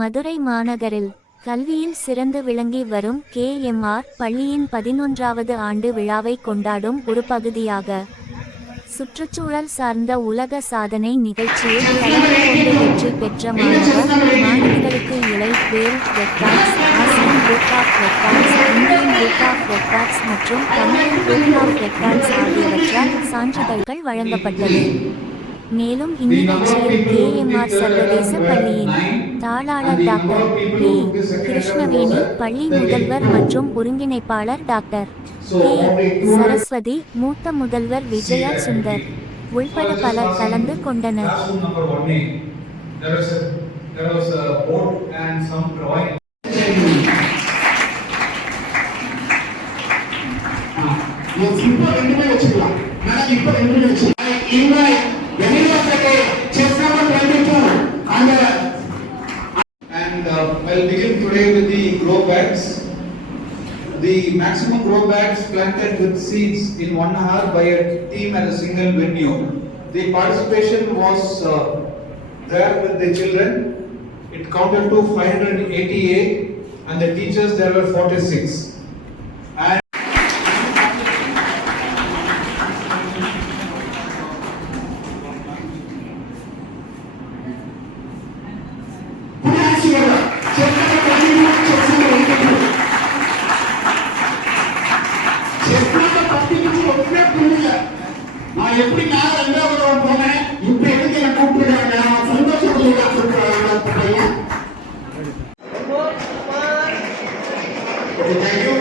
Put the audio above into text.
மதுரை மாநகரில் கல்வியில் சிறந்து விளங்கி வரும் KMR பள்ளியின் 11வது ஆண்டு விழாவை கொண்டாடும் ஒரு பகுதியாக சுற்றுச்சூழல் சார்ந்த உலக சாதனை நிகழ்ச்சியில் கலந்து கொண்டு வெற்றி பெற்ற மாணவர்களுக்கு இலை world records, Asian book of records, Indian book of records மற்றும் தமிழ் புக் ஆஃப் ரெக்கார்ட்ஸ் ஆகியவற்றால் சான்றிதழ்கள் வழங்கப்பட்டது. மேலும் இந்நிகழ்ச்சியில் KMR சர்வதேச பள்ளியின் தாளாளர் டாக்டர் P. கிருஷ்ணவேணி, பள்ளி முதல்வர் மற்றும் ஒருங்கிணைப்பாளர் டாக்டர் K. சரஸ்வதி, மூத்த முதல்வர் விஜயா சுந்தர் உள்பட பலர் கலந்து கொண்டனர். I'll begin today with the grow bags. The maximum grow bags planted with seeds in 1 hour by a team at a single venue. The participation was there with the children. It counted to 588 and the teachers there were 46. And நான் எப்படி நான் 2வது போனேன், இப்ப எதுக்கு என்ன கூப்பிடுறாங்க? சந்தோஷத்துல கூப்பிடுறாங்க. Thank you.